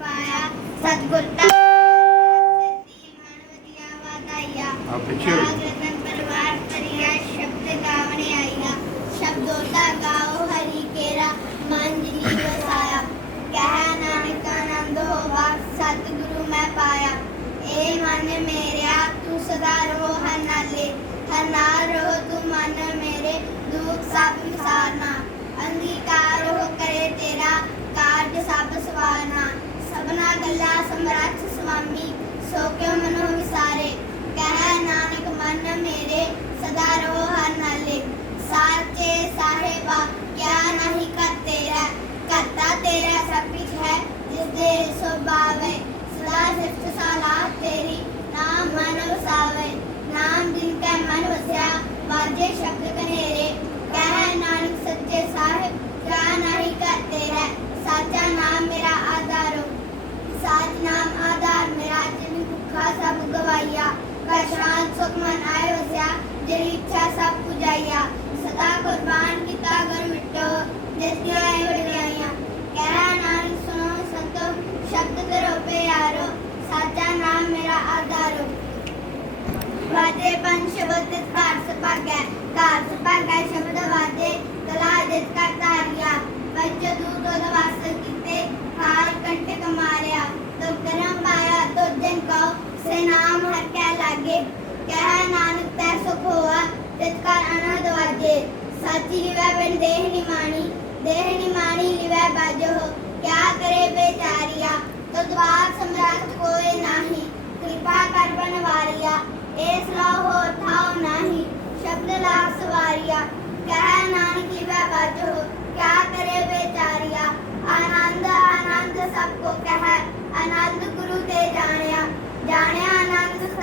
ਪਾਇਆ ਸਤਿਗੁਰ ਦਾ ਆ ਪਿੱਛੇ ਹੋ ਜਾ। ਰਤਨ ਪਰਵਾਰ ਤਰੀਆ ਸ਼ਬਦ ਗਾਵਣੇ ਆਈਆ ਸ਼ਬਦੋ ਦਾ ਗਾਓ ਹਰੀ ਕੇਰਾ ਮਨ ਜੀ ਵਸਾਇਆ। ਕਹਿ ਨਾਨਕ ਆਨੰਦ ਹੋਵਾ ਸਤਿਗੁਰੂ ਮੈਂ ਪਾਇਆ। ਏ ਮਨ ਮੇਰਿਆ ਤੂੰ ਸਦਾ ਰਹੋ ਹਰ ਨਾਲੇ। ਹਰ ਨਾਲ ਰਹੋ ਤੂੰ ਮਨ ਮੇਰੇ। ਦੁੱਖ ਸਭ ਵਿਸਾਰਨਾ ਅੰਗੀਕਾਰ ਹੋ ਕਰੇ ਤੇਰਾ ਕਾਰਜ ਸਭ ਸਵਾਰਨਾ ਸਭਨਾ ਗੱਲਾਂ ਸਮਰੱਥ ਸੁਆਮੀ ਸੋ ਕਿਉ ਮਨੋ ਵਿਸਾਰੇ ਕਹਿ ਨਾਨਕ ਮਨ ਮੇਰੇ ਸਦਾ ਰਹੋ ਹਰ ਨਾਲੇ ਸਾਚੇ ਸਾਹਿਬਾ ਕਿਆ ਨਹੀਂ ਕਰ ਤੇਰਾ ਕਰਤਾ ਤੇਰਾ ਸਭ ਕੁਛ ਹੈ ਜਿਸ ਦੇ ਸੁਭਾਵੇ ਸਦਾ ਸਿਫਤ ਸਾਲਾ ਤੇਰੀ ਨਾਮ ਮਨ ਵਸਾਵੇ ਨਾਮ ਦਿਨ ਕੈ ਮਨ ਵਸਿਆ ਵਾਜੇ ਸ਼ਬਦ ਕਨੇਰੇ ਕਹਿ ਨਾਨਕ ਸੱਚੇ ਸਾਹਿਬ ਕਿਆ ਨਹੀਂ ਕਰ ਤੇਰਾ ਸਾਚਾ ਨਾਮ ਮੇਰਾ ਆਧਾਰੋ ਸਾਚ ਨਾਮ ਆਧਾਰ ਮੇਰਾ ਜਿਨ ਭੁੱਖਾ ਸਭ ਗਵਾਈਆ ਕਾ ਸ਼ਾਂਤ ਸੁਖ ਮਨ ਆਏ ਵਸਿਆ ਜਿਹੜੀ ਇੱਛਾ ਸਭ ਕੀਤਾ ਗੁਰ ਮਿਟੋ ਜਿਸ ਦੀਆਂ ਇਹ ਵਡਿਆਈਆਂ ਕਹਿ ਸੁਣੋ ਸੰਤੋ ਸ਼ਬਦ ਕਰੋ ਪਿਆਰੋ ਸਾਚਾ ਨਾਮ ਮੇਰਾ ਆਧਾਰੋ ਵਾਜੇ ਪੰਜ ਸ਼ਬਦ ਘਰ ਸੁਭਾਗੈ ਘਰ ਸੁਭਾਗੈ ਸ਼ਬਦ ਨਾਨਕ ਤੈ ਸੁਖ ਹੋਆ ਤਿਤ ਕਰ ਅਨਹਦ ਵਾਜੇ ਸਾਚੀ ਲਿਵੈ ਬਿਨ ਦੇਹ ਨਿਮਾਣੀ ਦੇਹ ਨਿਮਾਣੀ ਲਿਵੈ ਬਾਜੋ। ਕਿਆ ਕਰੇ ਬੇਚਾਰੀਆ, ਤੋ ਦਵਾਰ ਸਮਰਾਟ ਕੋਏ ਨਾਹੀ, ਕਿਰਪਾ ਕਰ ਬਨਵਾਰੀਆ। ਏਸ ਲਾਹੋ ਠਾਉ ਨਾਹੀ, ਸ਼ਬਦ ਲਾ ਸਵਾਰੀਆ। ਕਹਿ ਨਾਨਕ ਲਿਵੈ ਬਾਜੋ, ਕਿਆ ਕਰੇ ਬੇਚਾਰੀਆ। ਆਨੰਦ ਆਨੰਦ ਸਭ ਕੋ ਕਹੈ, ਆਨੰਦ ਗੁਰੂ ਤੇ ਜਾਣਿਆ। ਜਾਣਿਆ ਆਨੰਦ